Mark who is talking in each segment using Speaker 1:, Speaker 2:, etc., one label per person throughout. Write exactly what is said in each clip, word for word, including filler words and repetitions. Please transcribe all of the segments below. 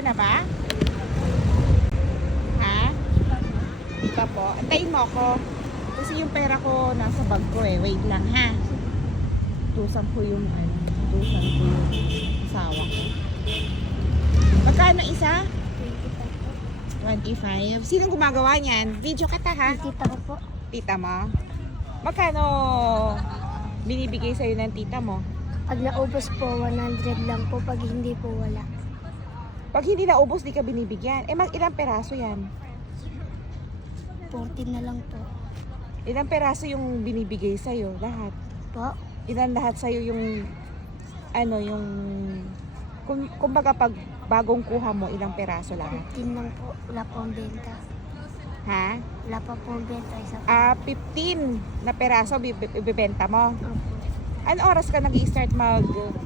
Speaker 1: ka na ba? Ha? Di pa po? Antayin mo ako. Kasi yung pera ko nasa bag ko eh. Wait lang ha. Tusan ko yung ano. Tusan ko yung asawa ko. Magkano isa? twenty-five. Sinong gumagawa niyan? Video ka ta ha?
Speaker 2: Tita ko po.
Speaker 1: Tita mo? Magkano binibigay sa'yo ng tita mo?
Speaker 2: Pag naubos po, one hundred lang po. Pag hindi po, wala.
Speaker 1: Pag hindi naubos, di ka binibigyan. Eh, mag ilang peraso yan?
Speaker 2: forty na lang po.
Speaker 1: Ilang peraso yung binibigay sa'yo? Lahat?
Speaker 2: Po?
Speaker 1: Ilan lahat sa'yo yung, ano, yung, kung, kumbaga pag bagong kuha mo, ilang peraso lahat?
Speaker 2: fifteen lang po. Wala po ang benta.
Speaker 1: Ha?
Speaker 2: Wala pa po ang benta. Isa po.
Speaker 1: Ah, fifteen na peraso bi- bi- ibibenta mo.
Speaker 2: Opo.
Speaker 1: Anong oras ka nag-i-start mag,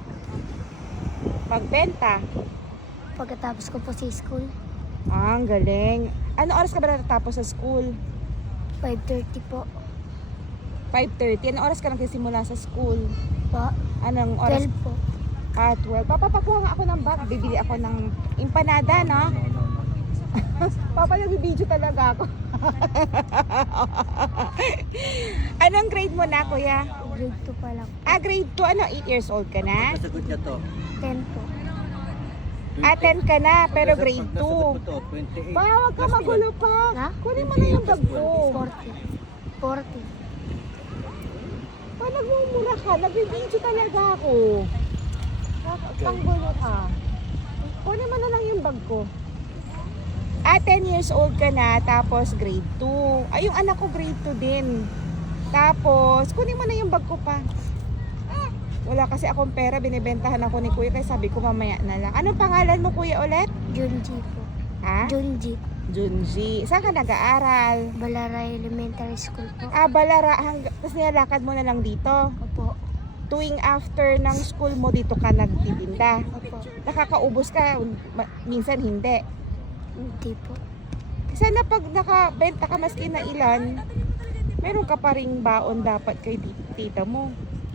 Speaker 1: magbenta?
Speaker 2: Pagkatapos ko po sa school,
Speaker 1: Ah, ang galing. Anong oras ka ba natatapos sa school?
Speaker 2: five thirty po.
Speaker 1: five thirty. Anong oras ka nagsisimula sa school?
Speaker 2: Po?
Speaker 1: Anong oras?
Speaker 2: twelve po.
Speaker 1: Ah, twelve. Papapakuha nga ako ng bag. Bibili ako ng empanada, no? Papa, nag-video talaga ako. Anong grade mo na, kuya?
Speaker 2: Grade two pa lang.
Speaker 1: Ah, grade two. Ano, eight years old ka na?
Speaker 3: Nasagot niya to.
Speaker 2: ten po.
Speaker 1: Ah, ten ka na, pero grade two.
Speaker 3: Nasagot ko to, twenty-eight.
Speaker 1: Pa, wag ka magulo pa.
Speaker 2: Ha?
Speaker 1: Kunin mo na yung bag mo.
Speaker 2: forty. forty.
Speaker 1: Pa, nagmumura ka. Nag-video talaga ako. Panggulo ka. Kunin mo na lang yung bag ko. Ah, ten years old ka na, tapos grade two. Ay, yung anak ko grade two din. Tapos, kunin mo na yung bag ko pa. Wala kasi akong pera, binibentahan ako ni kuya, kaya sabi ko mamaya na lang. Anong pangalan mo, kuya, ulit?
Speaker 2: Junji po.
Speaker 1: Ha?
Speaker 2: Junji.
Speaker 1: Junji. Saan ka nag-aaral?
Speaker 2: Balaray Elementary School po.
Speaker 1: Ah, Balara. Hang... Tapos nilalakad mo na lang dito.
Speaker 2: Opo.
Speaker 1: Tuwing after ng school mo, dito ka nagtitinda.
Speaker 2: Opo.
Speaker 1: Nakakaubos ka, ma- minsan hindi.
Speaker 2: Hindi po.
Speaker 1: Sana pag nakabenta ka maski na ilan, meron ka pa ring baon dapat kay tita mo.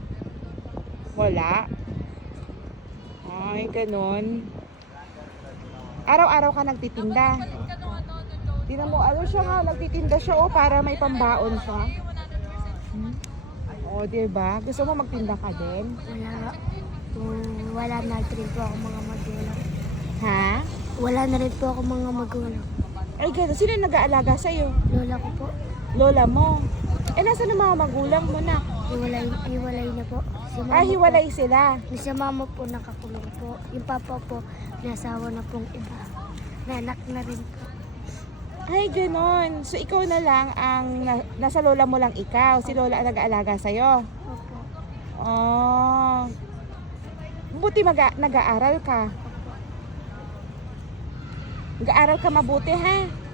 Speaker 1: Wala. Ay, ganun. Araw-araw ka nagtitinda. Tingnan mo, ano siya nga, nagtitinda siya oh, para may pambaon siya. Hmm? O, diba? Gusto mo magtinda ka din?
Speaker 2: Wala. Um, wala na rin po ako mga magulang.
Speaker 1: Ha?
Speaker 2: Wala na rin po ako mga magulang.
Speaker 1: Ay, gano'n. Sino nag-aalaga sa'yo?
Speaker 2: Lola ko po.
Speaker 1: Lola mo. Eh, nasa ng mga magulang mo na?
Speaker 2: Hiwalay, hiwalay na po. Si mama
Speaker 1: Ah, hiwalay sila.
Speaker 2: Po, si mama po nakakulong po. Yung papa po, nasawa na pong iba. Nanak na rin po.
Speaker 1: Ay, ganon. So, ikaw na lang ang na- nasa lola mo lang ikaw. Si lola ang nag-aalaga sa'yo.
Speaker 2: Opo.
Speaker 1: Oh. Buti mag- nag-aaral ka. Nag-aaral ka mabuti, ha?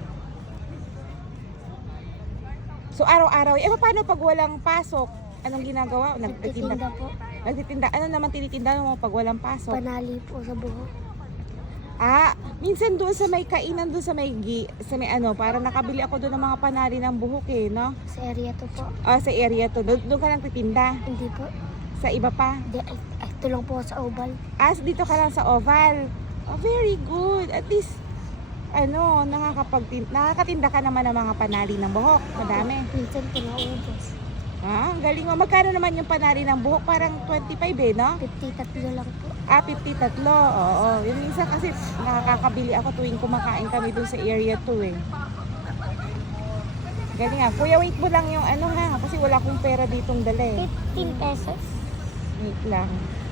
Speaker 1: So, araw-araw. Eh, paano pag walang pasok? Anong ginagawa? Nagtitinda.
Speaker 2: Nagtitinda po.
Speaker 1: Nagtitinda. Ano naman tinitinda mo pag walang pasok?
Speaker 2: Panali po sa buhok.
Speaker 1: Ah, minsan doon sa may kainan doon sa may gi, sa may ano, para nakabili ako doon ng mga panari ng buhok eh, no?
Speaker 2: Sa area to po.
Speaker 1: Ah, sa area to. Doon, doon ka lang titinda.
Speaker 2: Hindi po.
Speaker 1: Sa iba pa.
Speaker 2: Di, ay, ay, ito lang po sa oval.
Speaker 1: Ah, dito ka lang sa oval. Oh, very good. At least, ano, nakakapagtin nakakatinda ka naman ng mga panali ng buhok. Madami.
Speaker 2: Minsan po naubos.
Speaker 1: Ah, ang galing mo. Magkano naman yung panali ng buhok? Parang twenty-five eh, no?
Speaker 2: fifty tatlo lang po.
Speaker 1: Ah, fifty-three. Oo. Yung minsan kasi nakakabili ako tuwing kumakain kami dun sa area two eh. Galing nga. Kuya, wait mo lang yung ano ha. Kasi wala akong pera ditong dala eh.
Speaker 2: fifteen pesos.
Speaker 1: Wait lang.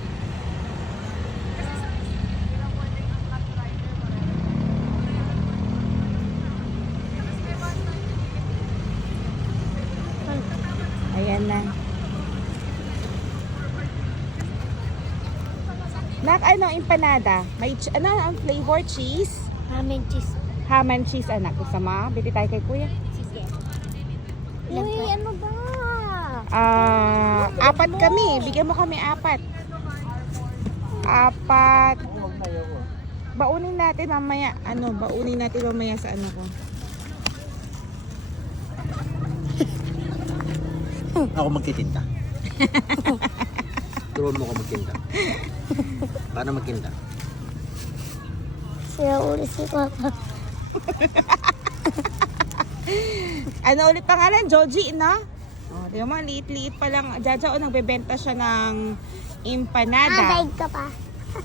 Speaker 1: Ayan na. Nak, ano, empanada? May, ch- ano, ang flavor cheese?
Speaker 2: Ramen cheese.
Speaker 1: Ham and cheese, anak. Gusto mo? Bili tayo kay kuya.
Speaker 2: Sige.
Speaker 1: Uy, ano ba? Ah, apat kami. Bigyan mo kami apat. Apat. Baunin natin mamaya. Ano, baunin natin mamaya sa ano ko.
Speaker 3: Ako magtitinda. Turuan mo ako magtinda. Paano magtinda?
Speaker 2: Sira ulit si Papa.
Speaker 1: Ano ulit pangalan? Joji, no? Oh, di mo, liit-liit pa lang. Jaja, o, nagbebenta siya ng
Speaker 2: Ah,
Speaker 1: empanada.
Speaker 2: daig ka pa.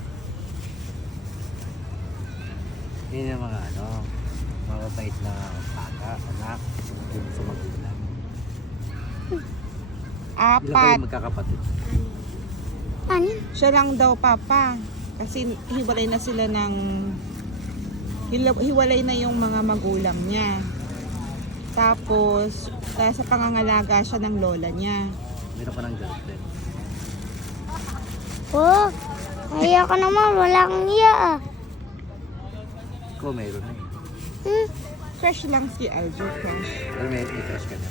Speaker 3: Yun yung mga ano, mga mabait na bata, anak, yung sa magulang. Ilan
Speaker 1: Apat.
Speaker 3: kayo magkakapatid?
Speaker 2: Ano?
Speaker 1: Siya lang daw, Papa. Kasi hiwalay na sila ng... hila- Hiwalay na yung mga magulang niya. Tapos, dahil sa pangangalaga siya ng lola niya.
Speaker 3: Meron ka ng girlfriend.
Speaker 2: Oh, kaya ka naman. Wala kang iya ah.
Speaker 3: Ikaw meron na eh.
Speaker 2: Hmm?
Speaker 1: Fresh lang si Aljo, fresh.
Speaker 3: Pero may, may crush ka na.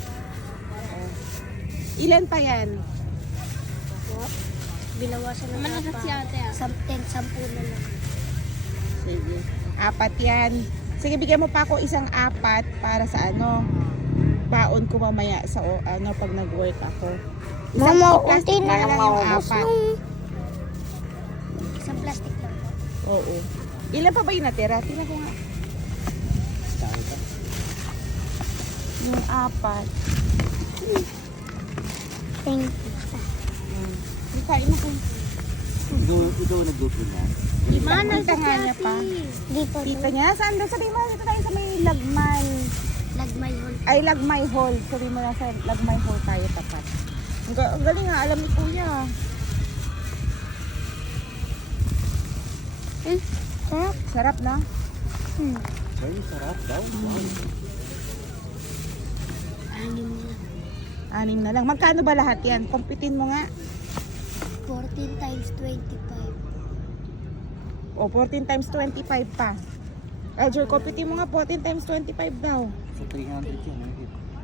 Speaker 1: Ilan pa yan?
Speaker 2: Binawasan na Naman si ate ah. Samten, sampu na lang.
Speaker 1: Sige. Apat yan. Sige, bigyan mo pa ako isang apat para sa ano, baon ko mamaya sa o, ano pag nag-work ako. Isang
Speaker 2: Mama,
Speaker 1: plastic
Speaker 2: unti na lang
Speaker 1: yung
Speaker 2: maubos
Speaker 1: apat.
Speaker 2: nung... Isang plastic lang.
Speaker 1: Oo. Ilan pa ba yung natira? Tingnan ko nga.
Speaker 3: Dami ka.
Speaker 1: Yung apat.
Speaker 2: Thank you.
Speaker 1: Hmm. Hindi kain na ko.
Speaker 3: Ikaw, ikaw nag-girlfriend na.
Speaker 1: Mana sa nga niya pa.
Speaker 2: Dito.
Speaker 1: Tita niya, saan daw? Sabihin mo, dito tayo sa may Lagman.
Speaker 2: Lagmay hon.
Speaker 1: Ay, Lagmay Hall. Sabihin mo na sa Lagmay Hall tayo tapat. Ang, ga- ang galing nga, alam ni Kuya.
Speaker 2: Hmm? Sarap.
Speaker 1: Sarap na.
Speaker 2: Hmm.
Speaker 3: Ay, sarap daw. Wow.
Speaker 2: Anim na lang.
Speaker 1: Anim na lang. Magkano ba lahat yan? Kumpitin mo nga.
Speaker 2: fourteen times twenty-five.
Speaker 1: O, fourteen times twenty-five pa. Alger, kumpitin mo nga, fourteen times twenty-five daw.
Speaker 3: So, three hundred yun. eh.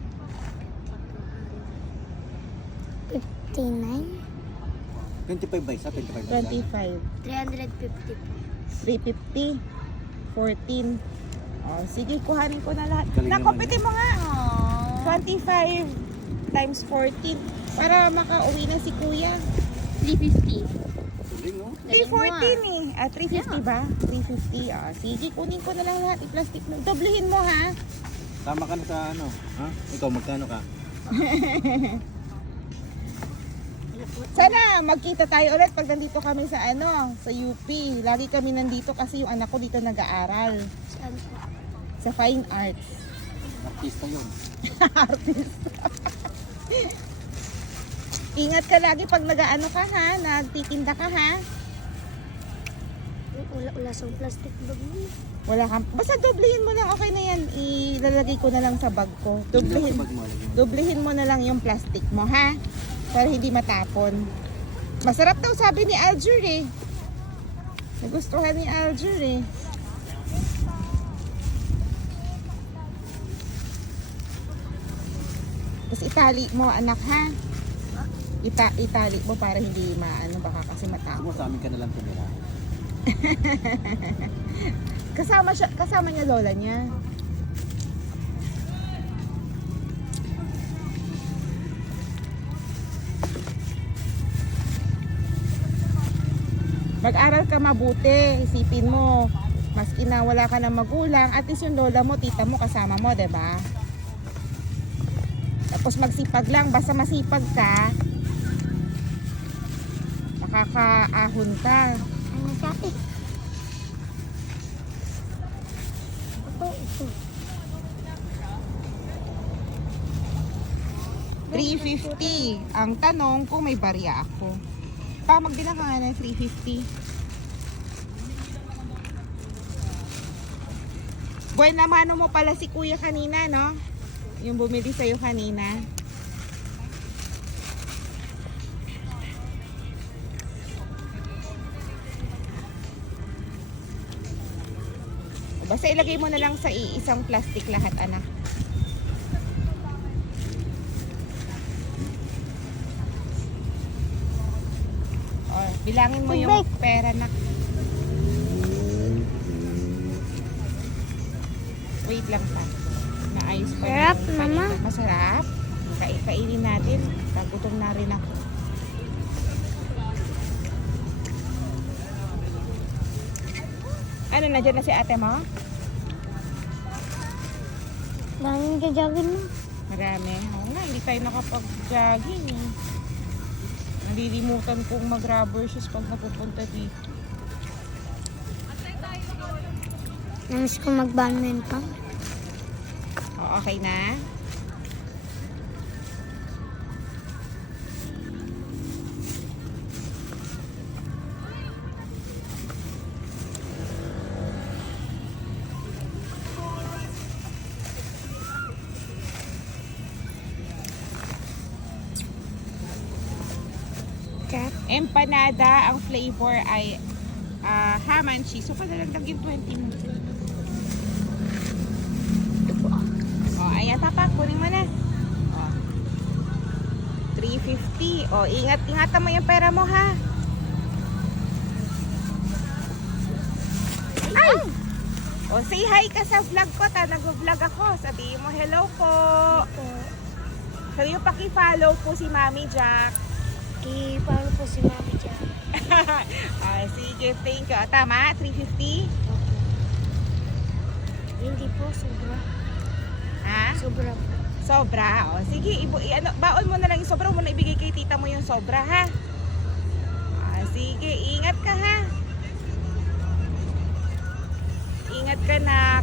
Speaker 2: fifty-nine.
Speaker 3: twenty-five ba isa? twenty-five ba isa?
Speaker 1: twenty-five.
Speaker 2: three hundred fifty.
Speaker 1: three fifty. fourteen. O, sige, kuhanin ko na lahat.
Speaker 3: Galing
Speaker 1: Na,
Speaker 3: naman
Speaker 1: kumpitin mo nga. twenty-five times fourteen. Para makauwi na si Kuya.
Speaker 2: three fifty.
Speaker 3: Galing, no?
Speaker 1: three fourteen eh. Ah, three fifty ba? three fifty. Ah, sige, kunin ko na lang lahat. I-plastic mo. Doblehin mo ha.
Speaker 3: Tama ka na sa ano? Ha? Ikaw, magkano ka?
Speaker 1: Sana magkita tayo ulit pag nandito kami sa ano, sa U P. Lagi kami nandito kasi yung anak ko dito nag-aaral
Speaker 2: Saan po?
Speaker 1: sa Fine Arts.
Speaker 3: Artista yun.
Speaker 1: Ingat ka lagi pag nag-ano ka ha, nagtitinda ka ha.
Speaker 2: Wala, wala sa plastic bag mo.
Speaker 1: Wala kang, basta doblehin mo lang, okay na yan. Ilalagay ko na lang sa bag ko. Doblehin,
Speaker 3: Bag mo, lagyan mo.
Speaker 1: doblehin mo na lang yung plastic mo ha. Para hindi matapon. Masarap daw sabi ni Alger eh. Nagustuhan ni Alger eh. Tapos itali mo anak ha. Ita itali mo para hindi maano baka kasi matapon.
Speaker 3: Mo sa amin ka na lang tumira.
Speaker 1: Kasama siya, kasama niya lola niya. Mag-aral ka mabuti, isipin mo, maski na wala ka ng magulang, at least yung lola mo, tita mo, kasama mo, 'di ba? Tapos magsipag lang, basta masipag ka, makakaahon ka.
Speaker 2: Ano sa atin? Ito, ito.
Speaker 1: three fifty. Ang tanong kung may barya ako. Pa, magbilang ka nga ng three fifty. Buena mano mo pala si kuya kanina, no? Yung bumili sa'yo kanina. Basta ilagay mo na lang sa iisang plastic lahat, anak. Oh, bilangin mo yung pera na. Wait lang pa. Naayos pa
Speaker 2: Sarap,
Speaker 1: yung
Speaker 2: mama.
Speaker 1: kanina. Masarap. Kain kainin natin. Kagutom na rin ako. Ano, nandiyan na si ate mo?
Speaker 2: Daming gajagin mo.
Speaker 1: Marami. Oo nga, hindi tayo nakapag-jogging eh. Nalilimutan kong mag-rubber shoes pag napupunta dito.
Speaker 2: Namiss ko mag-badminton.
Speaker 1: O, okay na?
Speaker 2: Cat.
Speaker 1: Empanada, ang flavor ay ah, ham and cheese. So, padalagdag yung twenty mo. O, ayan, tapak. Kunin mo na. O. three fifty. O, ingat, ingatan mo yung pera mo, ha? Ay! O, say hi ka sa vlog ko. Ta, nag-vlog ako. Sabihin mo, hello po. Sabihin mo, paki-follow po si Mami Jack.
Speaker 2: I-follow po si Mami Jack.
Speaker 1: Ah, sige, thank you. Tama, three fifty?
Speaker 2: Hindi po, sobra.
Speaker 1: Ha?
Speaker 2: Sobra po.
Speaker 1: Sobra. O, sige, ibu i ano, baon mo na lang yung sobra. Huwag mo na ibigay kay tita mo yung sobra, ha? Ah, sige, ingat ka, ha? Ingat ka, nak.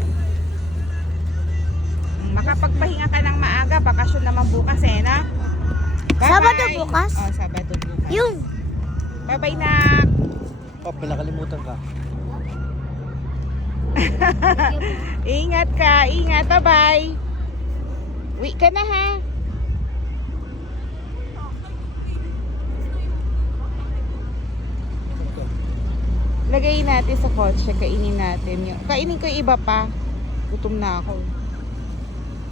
Speaker 1: Makapagpahinga ka ng maaga. Bakasyon naman bukas, eh, na?
Speaker 2: Sabado bukas?
Speaker 1: Oh, Sabado bukas.
Speaker 2: Yung!
Speaker 1: Bye-bye, nak.
Speaker 3: Oh, pinakalimutan ka.
Speaker 1: Ingat ka, ingat. Bye-bye. Uwi ka na, ha? Lagay natin sa kotse, kainin natin. Yung, kainin ko yung iba pa. Gutom na ako.